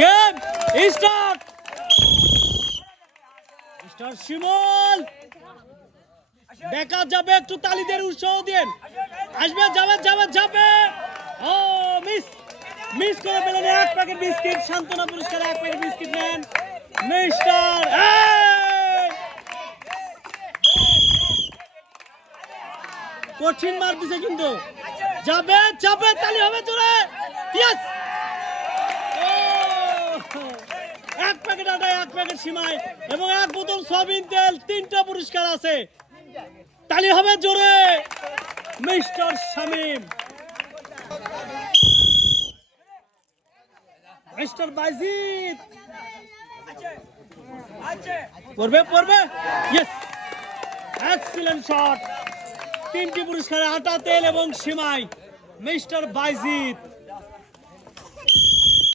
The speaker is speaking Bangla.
Game start. মিস্টার শিমুল দেখা যাবে, একটু তালিদের উৎসাহ দিন। আসবে, যাবে যাবে যাবে। ও মিস মিস করে পেলেন। এক প্যাকেট বিস্কিট, সান্ত্বনা পুরস্কার এক প্যাকেট বিস্কিট নেন মিস্টার। কঠিন মার দিছে কিন্তু। যাবে যাবে, তালি হবে জোরে। ইয়েস, এক প্যাকেট আটা, এক প্যাকেট সিমাই এবং এক বোতল সয়াবিন তেল, তিনটা পুরস্কার আছে। তালি হবে জোরে মিস্টার শামীম। মিস্টার বাইজিদ পড়বে পড়বে। Yes, excellent shot. তিনটি পুরস্কার, আটা, তেল এবং সিমাই। মিস্টার বাইজিদ